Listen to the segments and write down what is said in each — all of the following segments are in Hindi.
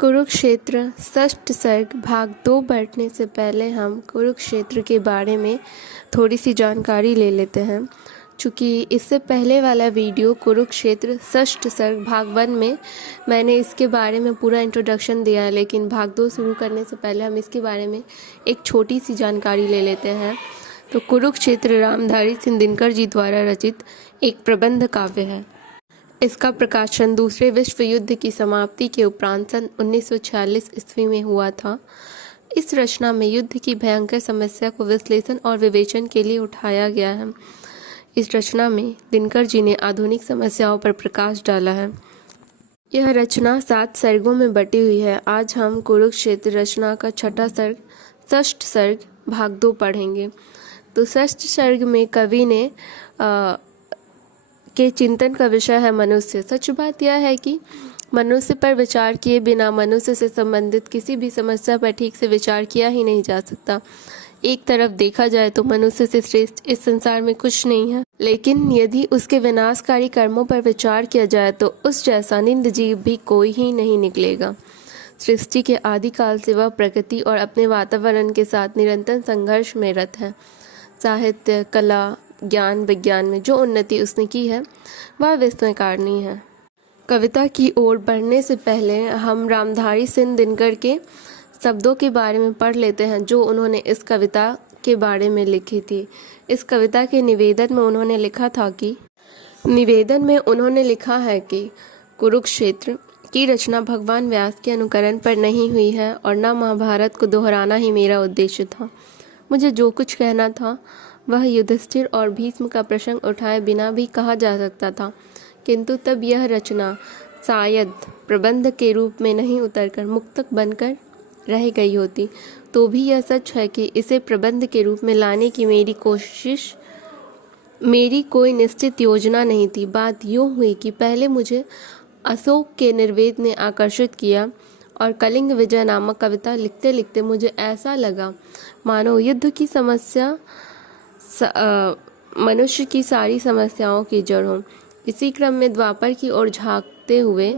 कुरुक्षेत्र षष्ठ सर्ग भाग 2 बैठने से पहले हम कुरुक्षेत्र के बारे में थोड़ी सी जानकारी ले लेते हैं। चूँकि इससे पहले वाला वीडियो कुरुक्षेत्र षष्ठ सर्ग भाग 1 में मैंने इसके बारे में पूरा इंट्रोडक्शन दिया है, लेकिन भाग 2 शुरू करने से पहले हम इसके बारे में एक छोटी सी जानकारी ले लेते हैं। तो कुरुक्षेत्र रामधारी सिंह दिनकर जी द्वारा रचित एक प्रबंध काव्य है। इसका प्रकाशन दूसरे विश्व युद्ध की समाप्ति के उपरांत सन 1946 ईस्वी में हुआ था। इस रचना में युद्ध की भयंकर समस्या को विश्लेषण और विवेचन के लिए उठाया गया है। इस रचना में दिनकर जी ने आधुनिक समस्याओं पर प्रकाश डाला है। यह रचना 7 सर्गों में बटी हुई है। आज हम कुरुक्षेत्र रचना का छठा सर्ग षष्ठ सर्ग भाग 2 पढ़ेंगे। तो षष्ठ सर्ग में कवि ने के चिंतन का विषय है मनुष्य। सच बात यह है कि मनुष्य पर विचार किए बिना मनुष्य से संबंधित किसी भी समस्या पर ठीक से विचार किया ही नहीं जा सकता। एक तरफ देखा जाए तो मनुष्य से श्रेष्ठ इस संसार में कुछ नहीं है, लेकिन यदि उसके विनाशकारी कर्मों पर विचार किया जाए तो उस जैसा निंद जीव भी कोई ही नहीं निकलेगा। सृष्टि के आदिकाल से वह प्रकृति और अपने वातावरण के साथ निरंतर संघर्ष में रत है। साहित्य, कला, ज्ञान, विज्ञान में जो उन्नति उसने की है वह विस्मयकारणीय है। कविता की ओर बढ़ने से पहले हम रामधारी सिंह दिनकर के शब्दों के बारे में पढ़ लेते हैं जो उन्होंने इस कविता के बारे में लिखी थी। इस कविता के निवेदन में उन्होंने लिखा है कि कुरुक्षेत्र की रचना भगवान व्यास के अनुकरण पर नहीं हुई है और न महाभारत को दोहराना ही मेरा उद्देश्य था। मुझे जो कुछ कहना था वह युधिष्ठिर और भीष्म का प्रसंग उठाए बिना भी कहा जा सकता था, किंतु तब यह रचना शायद प्रबंध के रूप में नहीं उतरकर मुक्तक बनकर रह गई होती। तो भी यह सच है कि इसे प्रबंध के रूप में लाने की मेरी कोई निश्चित योजना नहीं थी। बात यूँ हुई कि पहले मुझे अशोक के निर्वेद ने आकर्षित किया और कलिंग विजय नामक कविता लिखते लिखते मुझे ऐसा लगा मानो युद्ध की समस्या मनुष्य की सारी समस्याओं की जड़ हो। इसी क्रम में द्वापर की ओर झांकते हुए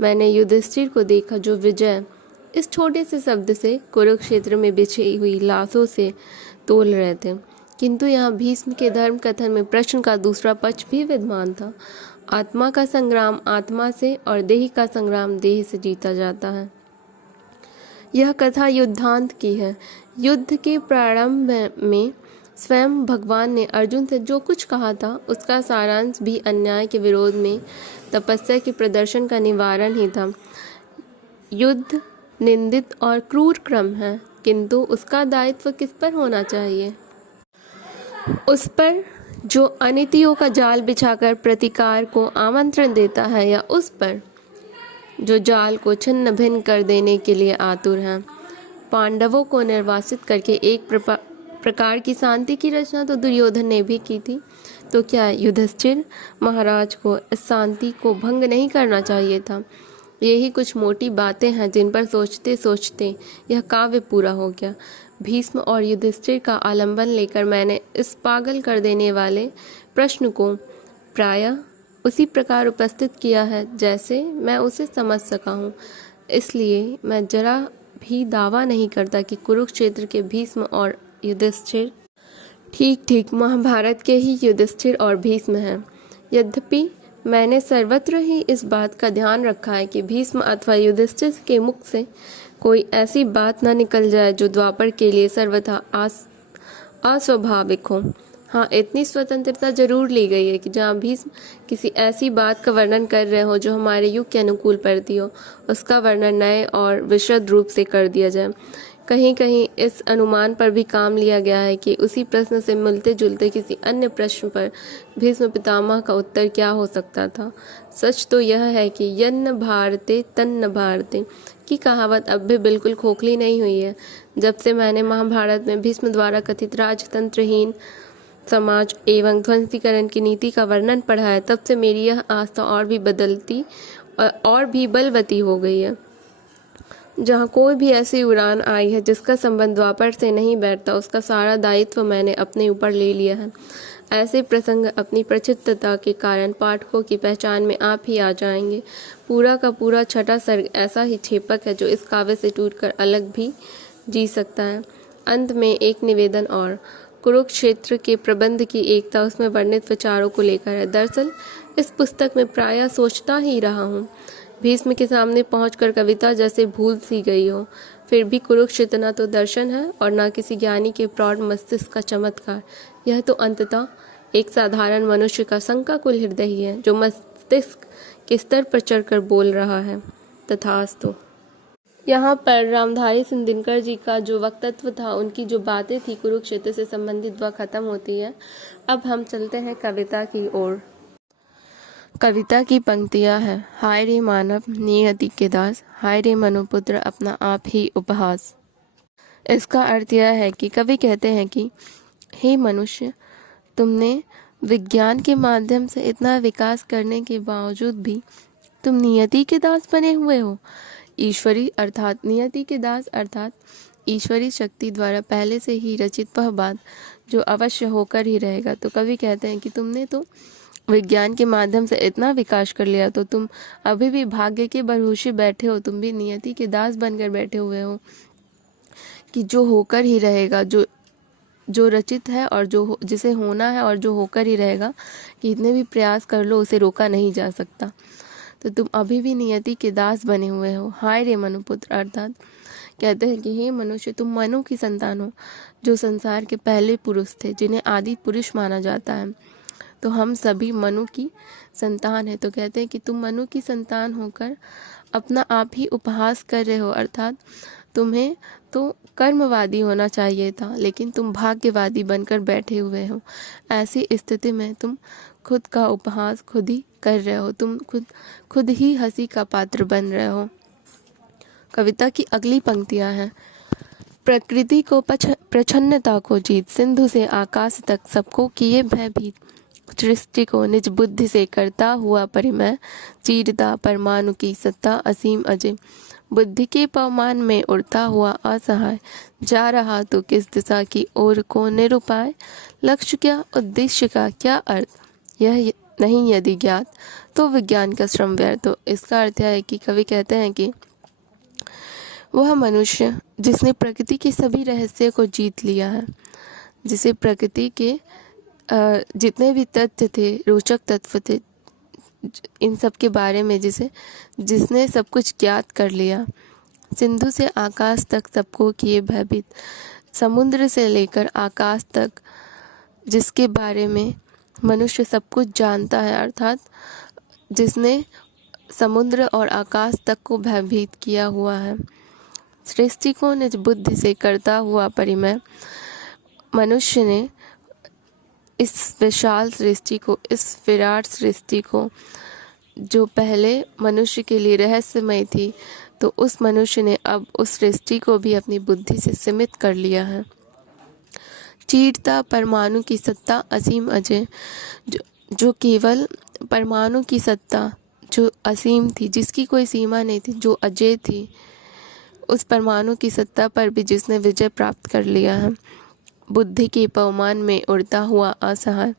मैंने युधिष्ठिर को देखा जो विजय इस छोटे से शब्द से कुरुक्षेत्र में बिछी हुई लाशों से तोल रहे थे। किंतु यहाँ भीष्म के धर्म कथन में प्रश्न का दूसरा पक्ष भी विद्यमान था। आत्मा का संग्राम आत्मा से और देह का संग्राम देह से जीता जाता है। यह कथा युद्धांत की है। युद्ध के प्रारंभ में स्वयं भगवान ने अर्जुन से जो कुछ कहा था उसका सारांश भी अन्याय के विरोध में तपस्या के प्रदर्शन का निवारण ही था। युद्ध निंदित और क्रूर क्रम है, किंतु उसका दायित्व किस पर होना चाहिए? उस पर जो अनीतियों का जाल बिछाकर प्रतिकार को आमंत्रण देता है, या उस पर जो जाल को छिन्न भिन्न कर देने के लिए आतुर है? पांडवों को निर्वासित करके एक प्रकार की शांति की रचना तो दुर्योधन ने भी की थी। तो क्या युधिष्ठिर महाराज को इस शांति को भंग नहीं करना चाहिए था? यही कुछ मोटी बातें हैं जिन पर सोचते सोचते यह काव्य पूरा हो गया। भीष्म और युधिष्ठिर का आलंबन लेकर मैंने इस पागल कर देने वाले प्रश्न को प्रायः उसी प्रकार उपस्थित किया है जैसे मैं उसे समझ सका हूँ। इसलिए मैं जरा भी दावा नहीं करता कि कुरुक्षेत्र के भीष्म और युधिष्ठिर ठीक महाभारत के ही युधिष्ठिर और भीष्म हैं। यद्यपि मैंने सर्वत्र ही इस बात का ध्यान रखा है कि भीष्म अथवा युधिष्ठिर के मुख से कोई ऐसी बात न निकल जाए जो द्वापर के लिए सर्वथा अस्वाभाविक हो। हाँ, इतनी स्वतंत्रता जरूर ली गई है कि जहाँ भीष्म किसी ऐसी बात का वर्णन कर रहे हो जो हमारे युग के अनुकूल पड़ती हो, उसका वर्णन नए और विशद रूप से कर दिया जाए। कहीं कहीं इस अनुमान पर भी काम लिया गया है कि उसी प्रश्न से मिलते जुलते किसी अन्य प्रश्न पर भीष्म पितामह का उत्तर क्या हो सकता था। सच तो यह है कि यन्न भारते तन्न भारते की कहावत अब भी बिल्कुल खोखली नहीं हुई है। जब से मैंने महाभारत में भीष्म द्वारा कथित राजतंत्रहीन समाज एवं ध्वंसीकरण की नीति का वर्णन पढ़ा है, तब से मेरी यह आस्था और भी बलवती हो गई है। जहाँ कोई भी ऐसी उड़ान आई है जिसका संबंध द्वापर से नहीं बैठता, उसका सारा दायित्व मैंने अपने ऊपर ले लिया है। ऐसे प्रसंग अपनी प्रचित्तता के कारण पाठकों की पहचान में आप ही आ जाएंगे। पूरा का पूरा छठा सर्ग ऐसा ही छेपक है जो इस काव्य से टूटकर अलग भी जी सकता है। अंत में एक निवेदन और, कुरुक्षेत्र के प्रबंध की एकता उसमें वर्णित विचारों को लेकर है। दरअसल इस पुस्तक में प्रायः सोचता ही रहा हूँ, भीष्म के सामने पहुंचकर कविता जैसे भूल सी गई हो। फिर भी कुरुक्षेत्र न तो दर्शन है और न किसी ज्ञानी के प्रौढ़ मस्तिष्क का चमत्कार। यह तो अंततः एक साधारण मनुष्य का शंकाकुल हृदय ही है जो मस्तिष्क के स्तर पर चढ़कर बोल रहा है। तथास्तु। यहाँ पर रामधारी सिंह दिनकर जी का जो वक्तव्य था, उनकी जो बातें थी कुरुक्षेत्र से संबंधित, वह खत्म होती है। अब हम चलते हैं कविता की ओर। कविता की पंक्तियाँ हैं। हाय रे मानव नियति के दास, हाय रे मनुपुत्र अपना आप ही उपहास। इसका अर्थ यह है कि कवि कहते हैं कि हे मनुष्य, तुमने विज्ञान के माध्यम से इतना विकास करने के बावजूद भी तुम नियति के दास बने हुए हो। ईश्वरी अर्थात नियति के दास अर्थात ईश्वरी शक्ति द्वारा पहले से ही रचित वह बात जो अवश्य होकर ही रहेगा। तो कवि कहते हैं कि तुमने तो विज्ञान के माध्यम से इतना विकास कर लिया, तो तुम अभी भी भाग्य के भरोसे बैठे हो, तुम भी नियति के दास बनकर बैठे हुए हो कि जो होकर ही रहेगा, जो रचित है और जिसे होना है और जो होकर ही रहेगा, कि इतने भी प्रयास कर लो उसे रोका नहीं जा सकता। तो तुम अभी भी नियति के दास बने हुए हो। हाय रे मनुपुत्र अर्थात कहते हैं कि हे मनुष्य, तुम मनु की संतान हो, जो संसार के पहले पुरुष थे, जिन्हें आदि पुरुष माना जाता है। तो हम सभी मनु की संतान है। तो कहते हैं कि तुम मनु की संतान होकर अपना आप ही उपहास कर रहे हो, अर्थात तुम्हें तो कर्मवादी होना चाहिए था, लेकिन तुम भाग्यवादी बनकर बैठे हुए हो। ऐसी स्थिति में तुम खुद का उपहास खुद ही कर रहे हो, तुम खुद ही हंसी का पात्र बन रहे हो। कविता की अगली पंक्तियां हैं। प्रकृति को प्रच्छन्नता को जीत, सिंधु से आकाश तक सबको किए भयभीत, सृष्टि को निज बुद्धि से करता हुआ परिमय, चीरता परमाणु की सत्ता असीम अजय, बुद्धि के पवमान में उड़ता हुआ असहाय, जा रहा तो किस दिशा की ओर को निरुपाय, लक्ष्य क्या उद्देश्य का क्या अर्थ, यह नहीं यदि ज्ञात तो विज्ञान का श्रम व्यर्थ। तो इसका अर्थ है कि कवि कहते हैं कि वह मनुष्य जिसने प्रकृति के सभी रहस्य को जीत लिया है, जिसे प्रकृति के जितने भी तथ्य थे, रोचक तत्व थे, इन सब के बारे में जिसने सब कुछ ज्ञात कर लिया, सिंधु से आकाश तक सबको किए भयभीत, समुद्र से लेकर आकाश तक जिसके बारे में मनुष्य सब कुछ जानता है, अर्थात जिसने समुद्र और आकाश तक को भयभीत किया हुआ है, सृष्टि को निज बुद्धि से करता हुआ परिमय, मनुष्य ने इस विशाल सृष्टि को, इस विराट सृष्टि को, जो पहले मनुष्य के लिए रहस्यमय थी, तो उस मनुष्य ने अब उस सृष्टि को भी अपनी बुद्धि से सीमित कर लिया है। चीरता परमाणु की सत्ता असीम अजय, जो केवल परमाणु की सत्ता जो असीम थी, जिसकी कोई सीमा नहीं थी, जो अजय थी, उस परमाणु की सत्ता पर भी जिसने विजय प्राप्त कर लिया है। बुद्धि के पवमान में उड़ता हुआ असहाय,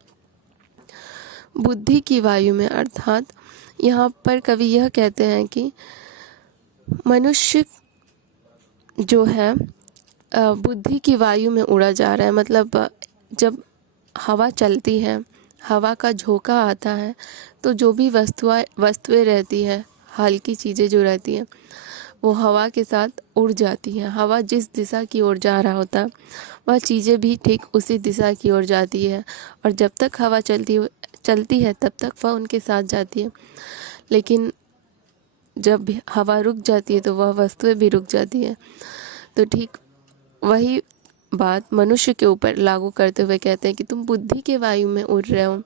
बुद्धि की वायु में, अर्थात यहाँ पर कवि यह कहते हैं कि मनुष्य जो है बुद्धि की वायु में उड़ा जा रहा है। मतलब जब हवा चलती है, हवा का झोंका आता है, तो जो भी वस्तुएं रहती है, हल्की चीज़ें जो रहती हैं, वो हवा के साथ उड़ जाती हैं। हवा जिस दिशा की ओर जा रहा होता है, वह चीज़ें भी ठीक उसी दिशा की ओर जाती है, और जब तक हवा चलती है तब तक वह उनके साथ जाती है। लेकिन जब हवा रुक जाती है तो वह वस्तुएं भी रुक जाती है। तो ठीक वही बात मनुष्य के ऊपर लागू करते हुए कहते हैं कि तुम बुद्धि के वायु में उड़ रहे हो।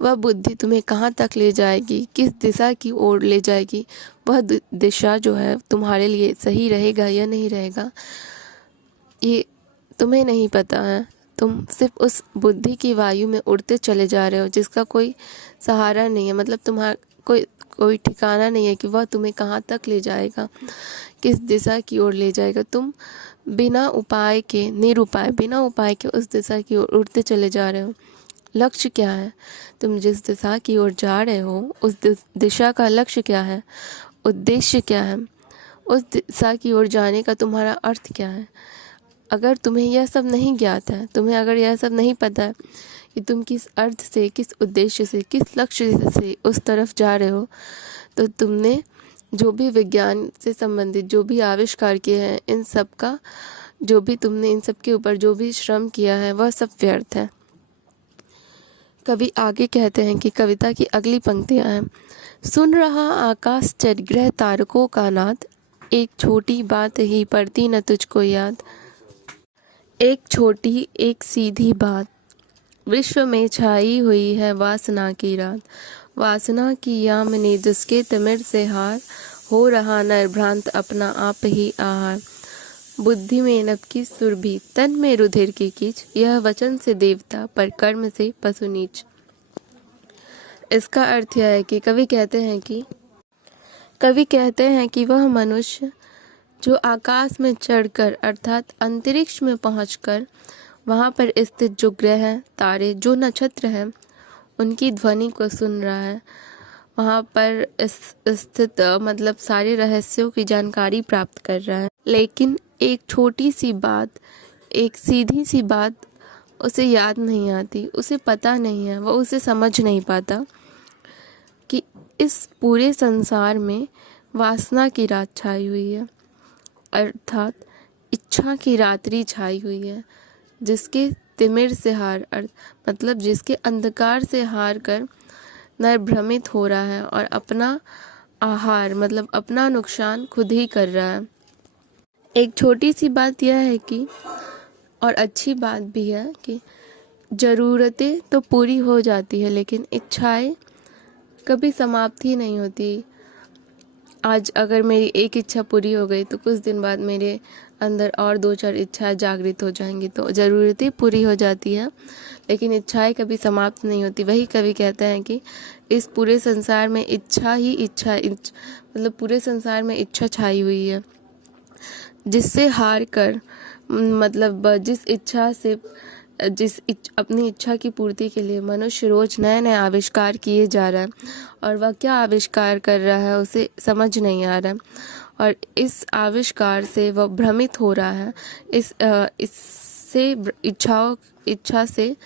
वह बुद्धि तुम्हें कहाँ तक ले जाएगी, किस दिशा की ओर ले जाएगी, वह दिशा जो है तुम्हारे लिए सही रहेगा या नहीं रहेगा, ये तुम्हें नहीं पता है। तुम सिर्फ उस बुद्धि की वायु में उड़ते चले जा रहे हो, जिसका कोई सहारा नहीं है। मतलब तुम्हारा कोई ठिकाना नहीं है कि वह तुम्हें कहाँ तक ले जाएगा, किस दिशा की ओर ले जाएगा। तुम बिना उपाय के, निरुपाय, बिना उपाय के उस दिशा की ओर उड़ते चले जा रहे हो। लक्ष्य क्या है? तुम जिस दिशा की ओर जा रहे हो उस दिशा का लक्ष्य क्या है? उद्देश्य क्या है? उस दिशा की ओर जाने का तुम्हारा अर्थ क्या है? अगर तुम्हें यह सब नहीं ज्ञात है, तुम्हें अगर यह सब नहीं पता है कि तुम किस अर्थ से, किस उद्देश्य से, किस लक्ष्य से उस तरफ जा रहे हो, तो तुमने जो भी विज्ञान से संबंधित जो भी आविष्कार किए हैं, इन सब का जो भी तुमने इन सब के ऊपर जो भी श्रम किया है वह सब व्यर्थ है। कवि आगे कहते हैं कि कविता की अगली पंक्तियां हैं, सुन रहा आकाश चरग्रह तारकों का नाद, एक छोटी बात ही पड़ती न तुझको याद। एक छोटी एक सीधी बात, विश्व में छाई हुई है वासना की रात। वासना की यामिनी जिसके तिमिर से हार, हो रहा नरभ्रांत अपना आप ही आहार। बुद्धि में नभ की सुरभि तन में रुधिर की कीच, यह वचन से देवता पर कर्म से पशु नीच। इसका अर्थ यह है कि कवि कहते हैं कि वह मनुष्य जो आकाश में चढ़कर अर्थात अंतरिक्ष में पहुंचकर वहां पर स्थित जो ग्रह तारे जो नक्षत्र हैं उनकी ध्वनि को सुन रहा है, वहां पर स्थित मतलब सारे रहस्यों की जानकारी प्राप्त कर रहा है, लेकिन एक छोटी सी बात, एक सीधी सी बात उसे याद नहीं आती, उसे पता नहीं है, वह उसे समझ नहीं पाता कि इस पूरे संसार में वासना की रात छाई हुई है, अर्थात इच्छा की रात्रि छाई हुई है, जिसके तिमिर से हार मतलब जिसके अंधकार से हार कर नर भ्रमित हो रहा है और अपना आहार मतलब अपना नुकसान खुद ही कर रहा है। एक छोटी सी बात यह है कि और अच्छी बात भी है कि ज़रूरतें तो पूरी हो जाती है लेकिन इच्छाएं कभी समाप्त ही नहीं होती। आज अगर मेरी एक इच्छा पूरी हो गई तो कुछ दिन बाद मेरे अंदर और 2-4 इच्छाएं जागृत हो जाएंगी, तो ज़रूरतें पूरी हो जाती है लेकिन इच्छाएं कभी समाप्त नहीं होती। वही कवि कहते हैं कि इस पूरे संसार में इच्छा ही इच्छा मतलब पूरे संसार में इच्छा छाई हुई है, जिससे हार कर मतलब अपनी इच्छा की पूर्ति के लिए मनुष्य रोज नए नए आविष्कार किए जा रहा है और वह क्या आविष्कार कर रहा है उसे समझ नहीं आ रहा है और इस आविष्कार से वह भ्रमित हो रहा है। इससे इच्छा से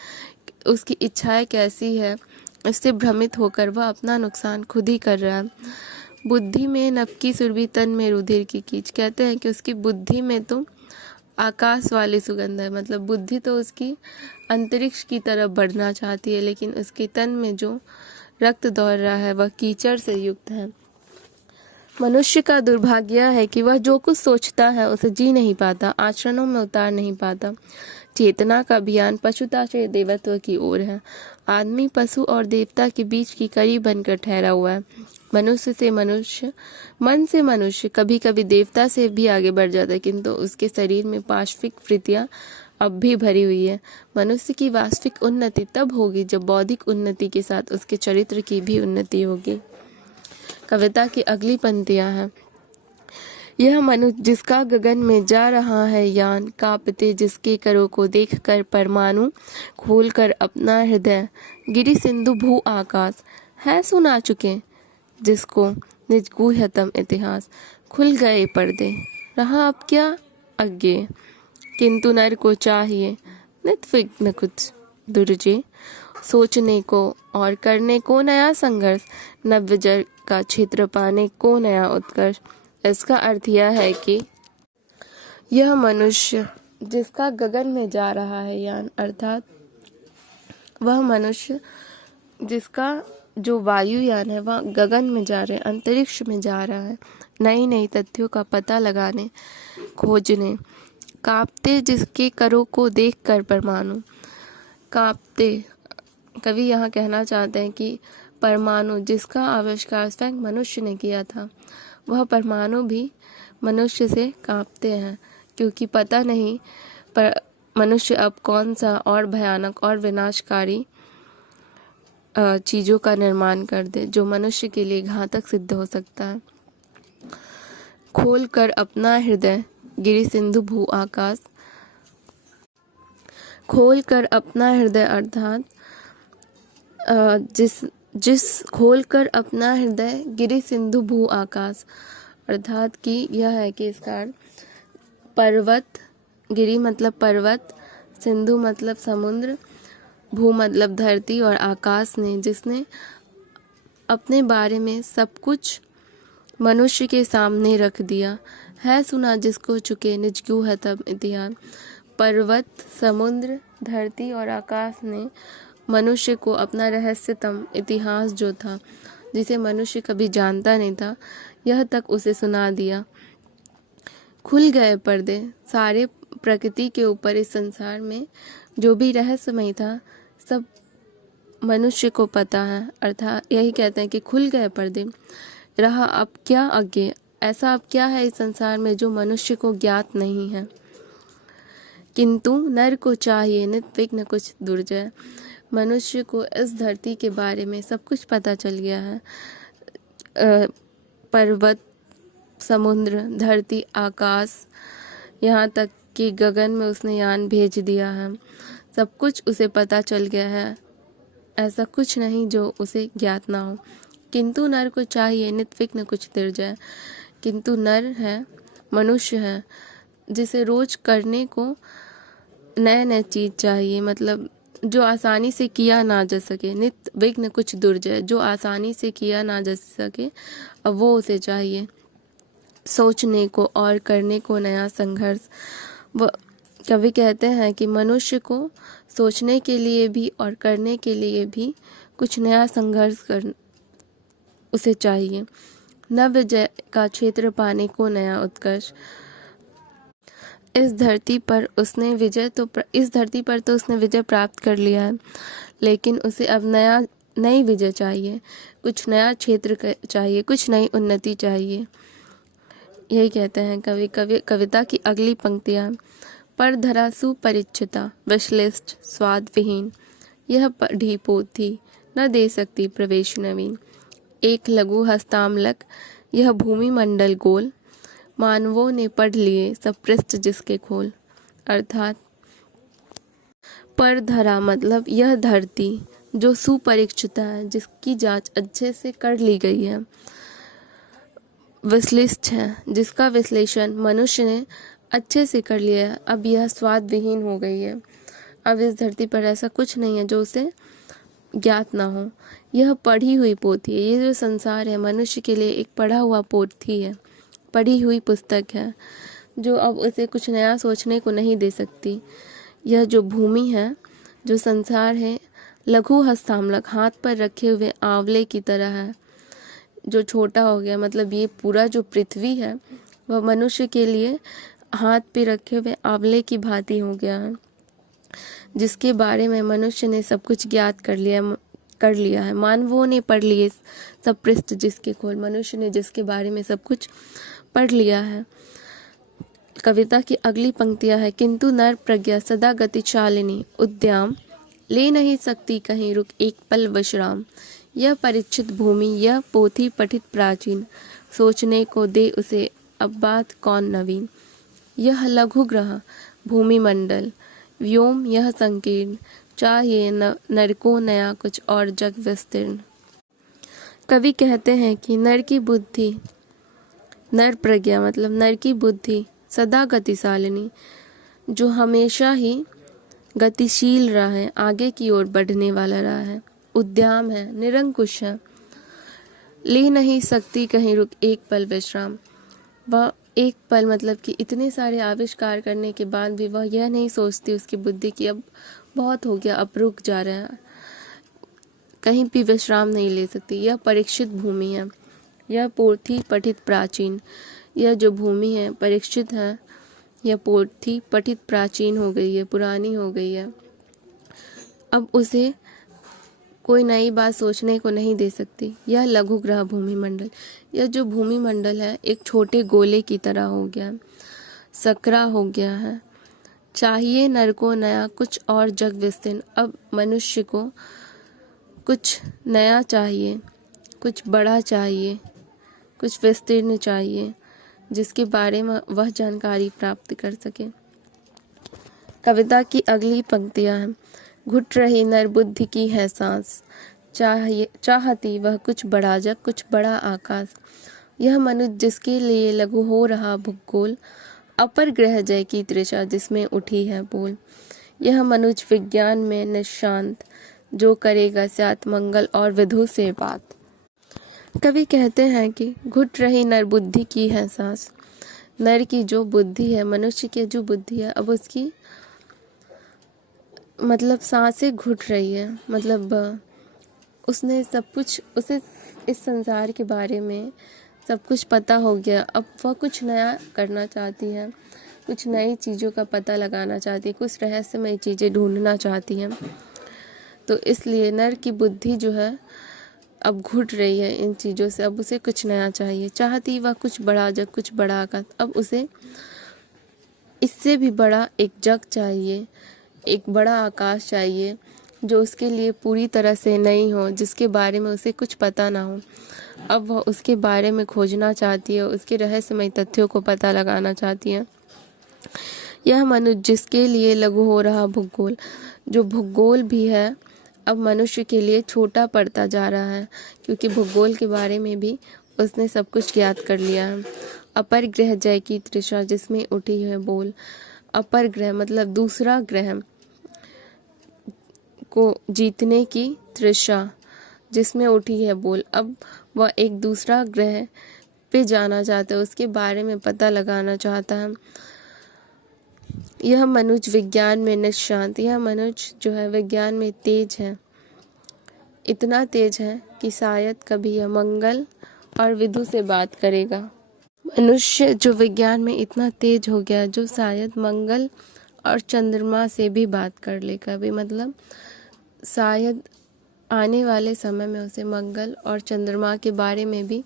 उसकी इच्छाएं कैसी है इससे भ्रमित होकर वह अपना नुकसान खुद ही कर रहा है। बुद्धि में नभ की सुरभि तन में रुधिर की कीच, कहते हैं कि उसकी बुद्धि में तो आकाश वाली सुगंध है, मतलब बुद्धि तो उसकी अंतरिक्ष की तरफ बढ़ना चाहती है लेकिन उसके तन में जो रक्त दौड़ रहा है वह कीचड़ से युक्त है। मनुष्य का दुर्भाग्य है कि वह जो कुछ सोचता है उसे जी नहीं पाता, आचरणों में उतार नहीं पाता। चेतना का अभियान पशुता से देवत्व की ओर है। आदमी पशु और देवता के बीच की कड़ी बनकर ठहरा हुआ है। मनुष्य से मनुष्य, मन से मनुष्य कभी कभी देवता से भी आगे बढ़ जाता है, किंतु उसके शरीर में पाशविक वृत्तियां अब भी भरी हुई है। मनुष्य की वास्तविक उन्नति तब होगी जब बौद्धिक उन्नति के साथ उसके चरित्र की भी उन्नति होगी। कविता की अगली पंक्तियां हैं, यह मनुष्य जिसका गगन में जा रहा है यान, कांपते जिसके करों को देख कर परमाणु, खोल कर अपना हृदय गिरि सिंधु भू आकाश, है सुना चुके जिसको निज गुह्यतम इतिहास, खुल गए पर्दे रहा अब क्या अज्ञेय, किंतु नर को चाहिए नित विघ्न कुछ दुर्जे, सोचने को और करने को नया संघर्ष, नवविजय का क्षेत्र पाने को नया उत्कर्ष। इसका अर्थ यह है कि यह मनुष्य जिसका गगन में जा रहा है यान, अर्थात वह मनुष्य जिसका जो वायुयान है वह गगन में जा रहे, अंतरिक्ष में जा रहा है, नई नई तथ्यों का पता लगाने, खोजने। कांपते जिसके करों को देखकर परमाणु, कांपते कवि यहाँ कहना चाहते हैं कि परमाणु जिसका आविष्कार स्वयं मनुष्य ने किया था, वह परमाणु भी मनुष्य से कांपते हैं, क्योंकि पता नहीं पर मनुष्य अब कौन सा और भयानक और विनाशकारी चीज़ों का निर्माण कर दे जो मनुष्य के लिए घातक सिद्ध हो सकता है। खोल कर अपना हृदय गिरि सिंधु भू आकाश, खोल कर अपना हृदय अर्थात जिस जिस खोल कर अपना हृदय गिरि सिंधु भू आकाश, अर्थात कि यह है कि इसका अर्थ पर्वत, गिरि मतलब पर्वत, सिंधु मतलब समुद्र, भू मतलब धरती और आकाश ने, जिसने अपने बारे में सब कुछ मनुष्य के सामने रख दिया है। सुना जिसको चुके निजगू है तब इतिहास। पर्वत, समुद्र, धरती और आकाश ने मनुष्य को अपना रहस्यतम इतिहास जो था, जिसे मनुष्य कभी जानता नहीं था, यह तक उसे सुना दिया। खुल गए पर्दे सारे प्रकृति के ऊपर। इस संसार में जो भी रहस्यमय था सब मनुष्य को पता है, अर्थात यही कहते हैं कि खुल गए पर्दे। रहा अब क्या अज्ञेय, ऐसा अब क्या है इस संसार में जो मनुष्य को ज्ञात नहीं है। किंतु नर को चाहिए नित विघ्न कुछ दुर्जय, मनुष्य को इस धरती के बारे में सब कुछ पता चल गया है। पर्वत, समुद्र, धरती, आकाश, यहाँ तक कि गगन में उसने यान भेज दिया है। सब कुछ उसे पता चल गया है, ऐसा कुछ नहीं जो उसे ज्ञात ना हो। किंतु नर को चाहिए नित विघ्न कुछ दुर्जय, किंतु नर है, मनुष्य है, जिसे रोज करने को नए नए चीज चाहिए, मतलब जो आसानी से किया ना जा सके। नित विघ्न कुछ दुर्जय, जो आसानी से किया ना जा सके अब वो उसे चाहिए। सोचने को और करने को नया संघर्ष। वो कवि कहते हैं कि मनुष्य को सोचने के लिए भी और करने के लिए भी कुछ नया संघर्ष कर उसे चाहिए। नव विजय का क्षेत्र पाने को नया उत्कर्ष। इस धरती पर उसने विजय प्राप्त कर लिया है, लेकिन उसे अब नई विजय चाहिए, कुछ नया क्षेत्र चाहिए, कुछ नई उन्नति चाहिए। यही कहते हैं कविता की अगली पंक्तियाँ। पर धरा सुपरिचिता विश्लिष्ट स्वाद विहीन, यह पढ़ी पोथी न दे सकती प्रवेश नवीन। एक लघु हस्तामलक यह भूमि मंडल गोल, मानवों ने पढ़ लिए सब पृष्ठ जिसके खोल। अर्थात पर धरा मतलब यह धरती जो सुपरिचिता है, जिसकी जांच अच्छे से कर ली गई है। विश्लिष्ट है, जिसका विश्लेषण मनुष्य ने अच्छे से कर लिया है। अब यह स्वाद विहीन हो गई है। अब इस धरती पर ऐसा कुछ नहीं है जो उसे ज्ञात ना हो। यह पढ़ी हुई पोथी है, ये जो संसार है मनुष्य के लिए एक पढ़ा हुआ पोथी है, पढ़ी हुई पुस्तक है, जो अब उसे कुछ नया सोचने को नहीं दे सकती। यह जो भूमि है, जो संसार है, लघु हस्तामलक हाथ पर रखे हुए आंवले की तरह है, जो छोटा हो गया। मतलब ये पूरा जो पृथ्वी है वह मनुष्य के लिए हाथ पे रखे हुए आंवले की भांति हो गया है, जिसके बारे में मनुष्य ने सब कुछ ज्ञात कर लिया है। मानवों ने पढ़ लिए सब पृष्ठ जिसके खोल, मनुष्य ने जिसके बारे में सब कुछ पढ़ लिया है। कविता की अगली पंक्तियां है। किंतु नर प्रज्ञा सदा गतिशालिनी, उद्यम ले नहीं सकती कहीं रुक एक पल विश्राम। यह परिचित भूमि, यह पोथी पठित प्राचीन, सोचने को दे उसे अब बात कौन नवीन। यह लघु ग्रह भूमि मंडल, व्योम यह संकीर्ण, चाहिए नर को नया कुछ और जग विस्तीर्ण। कवि कहते हैं कि नर की बुद्धि, नर प्रज्ञा मतलब नर की बुद्धि सदा गतिशालिनी, जो हमेशा ही गतिशील रहा है, आगे की ओर बढ़ने वाला रहा है। उद्यम है, निरंकुश है, ले नहीं सकती कहीं रुक एक पल विश्राम। वह एक पल मतलब कि इतने सारे आविष्कार करने के बाद भी वह यह नहीं सोचती उसकी बुद्धि कि अब बहुत हो गया, अब रुक जा रहा है, कहीं भी विश्राम नहीं ले सकती। यह परीक्षित भूमि है, यह पोथी पठित प्राचीन। यह जो भूमि है परीक्षित है, यह पोथी पठित प्राचीन हो गई है, पुरानी हो गई है। अब उसे कोई नई बात सोचने को नहीं दे सकती। यह लघु ग्रह भूमि मंडल, यह जो भूमि मंडल है एक छोटे गोले की तरह हो गया, सकरा हो गया है। चाहिए नर को नया कुछ और जग विस्तीर्ण, अब मनुष्य को कुछ नया चाहिए, कुछ बड़ा चाहिए, कुछ विस्तीर्ण चाहिए, जिसके बारे में वह जानकारी प्राप्त कर सके। कविता की अगली पंक्तियां हैं। घुट रही नर बुद्धि की है सांस, चाहती वह कुछ बड़ा जग, कुछ बड़ा आकाश। यह मनुष्य जिसके लिए लघु हो रहा भूगोल, अपर ग्रह जय की तृषा जिसमें उठी है बोल। यह मनुष्य विज्ञान में निशांत, जो करेगा स्यात् मंगल और विधु से बात। कवि कहते हैं कि घुट रही नर बुद्धि की है सांस। नर की जो बुद्धि है, मनुष्य की जो बुद्धि है, अब उसकी मतलब सांसें घुट रही है। मतलब उसने सब कुछ, उसे इस संसार के बारे में सब कुछ पता हो गया। अब वह कुछ नया करना चाहती है, कुछ नई चीज़ों का पता लगाना चाहती है, कुछ रहस्यमय चीज़ें ढूंढना चाहती हैं। तो इसलिए नर की बुद्धि जो है अब घुट रही है इन चीज़ों से। अब उसे कुछ नया चाहिए। चाहती वह कुछ बड़ा जग, कुछ बड़ा आकाश। अब उसे इससे भी बड़ा एक जग चाहिए, एक बड़ा आकाश चाहिए, जो उसके लिए पूरी तरह से नई हो, जिसके बारे में उसे कुछ पता ना हो। अब वह उसके बारे में खोजना चाहती है, उसके रहस्यमय तथ्यों को पता लगाना चाहती है। यह मनुष्य जिसके लिए लघु हो रहा भूगोल, जो भूगोल भी है अब मनुष्य के लिए छोटा पड़ता जा रहा है, क्योंकि भूगोल के बारे में भी उसने सब कुछ ज्ञात कर लिया है। अपर ग्रह जय की तृषा जिसमें उठी है बोल। अपर ग्रह मतलब दूसरा ग्रह को जीतने की तृषा जिसमें उठी है बोल। अब वह एक दूसरा ग्रह पे जाना चाहता है, उसके बारे में पता लगाना चाहता है। यह मनुष्य विज्ञान में निशांत, यह मनुष्य जो है विज्ञान में तेज है, इतना तेज है कि शायद कभी यह मंगल और विधु से बात करेगा। मनुष्य जो विज्ञान में इतना तेज हो गया, जो शायद मंगल और चंद्रमा से भी बात कर लेगा भी। मतलब शायद आने वाले समय में उसे मंगल और चंद्रमा के बारे में भी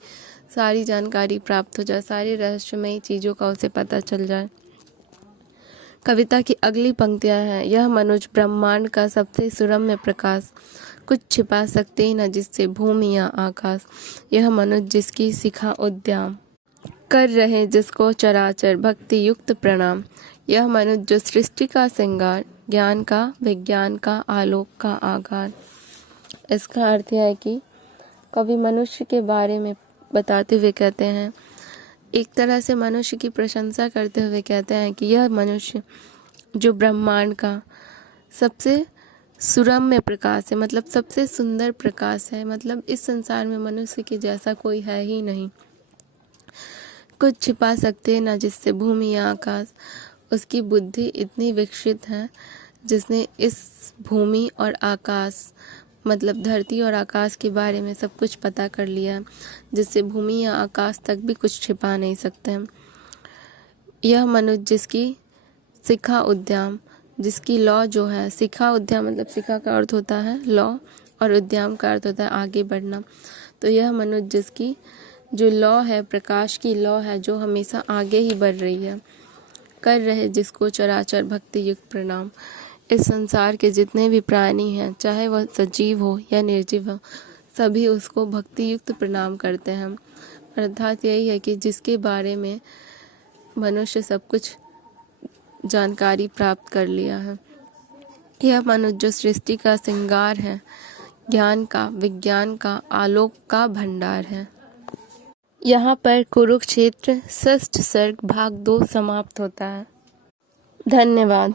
सारी जानकारी प्राप्त हो जाए, सारी रहस्यमयी चीज़ों का उसे पता चल जाए। कविता की अगली पंक्तियां हैं। यह मनुष्य ब्रह्मांड का सबसे सुरम्य प्रकाश, कुछ छिपा सकते न जिससे भूमि या आकाश। यह मनुष्य जिसकी शिखा उद्यम कर रहे, जिसको चराचर भक्ति युक्त प्रणाम। यह मनुष्य जो सृष्टि का श्रृंगार, ज्ञान का विज्ञान का आलोक का आगार। इसका अर्थ है कि कवि मनुष्य के बारे में बताते हुए कहते हैं, एक तरह से मनुष्य की प्रशंसा करते हुए कहते हैं कि यह मनुष्य जो ब्रह्मांड का सबसे सुरम्य प्रकाश है, मतलब सबसे सुंदर प्रकाश है। मतलब इस संसार में मनुष्य के जैसा कोई है ही नहीं। कुछ छिपा सकते ना जिससे भूमि या आकाश। उसकी बुद्धि इतनी विकसित है जिसने इस भूमि और आकाश, मतलब धरती और आकाश के बारे में सब कुछ पता कर लिया, जिससे भूमि या आकाश तक भी कुछ छिपा नहीं सकते हैं। यह मनुष्य जिसकी शिखा उद्यम, जिसकी लौ जो है, शिखा उद्यम मतलब शिखा का अर्थ होता है लौ और उद्यम का अर्थ होता है आगे बढ़ना। तो यह मनुष्य जिसकी जो लौ है, प्रकाश की लौ है, जो हमेशा आगे ही बढ़ रही है, कर रहे जिसको चराचर भक्ति युक्त प्रणाम। इस संसार के जितने भी प्राणी हैं, चाहे वह सजीव हो या निर्जीव हो, सभी उसको भक्ति युक्त प्रणाम करते हैं। अर्थात यही है कि जिसके बारे में मनुष्य सब कुछ जानकारी प्राप्त कर लिया है। यह मनुष्य जो सृष्टि का श्रृंगार है, ज्ञान का विज्ञान का आलोक का भंडार है। यहाँ पर कुरुक्षेत्र षष्ठ सर्ग भाग 2 समाप्त होता है। धन्यवाद।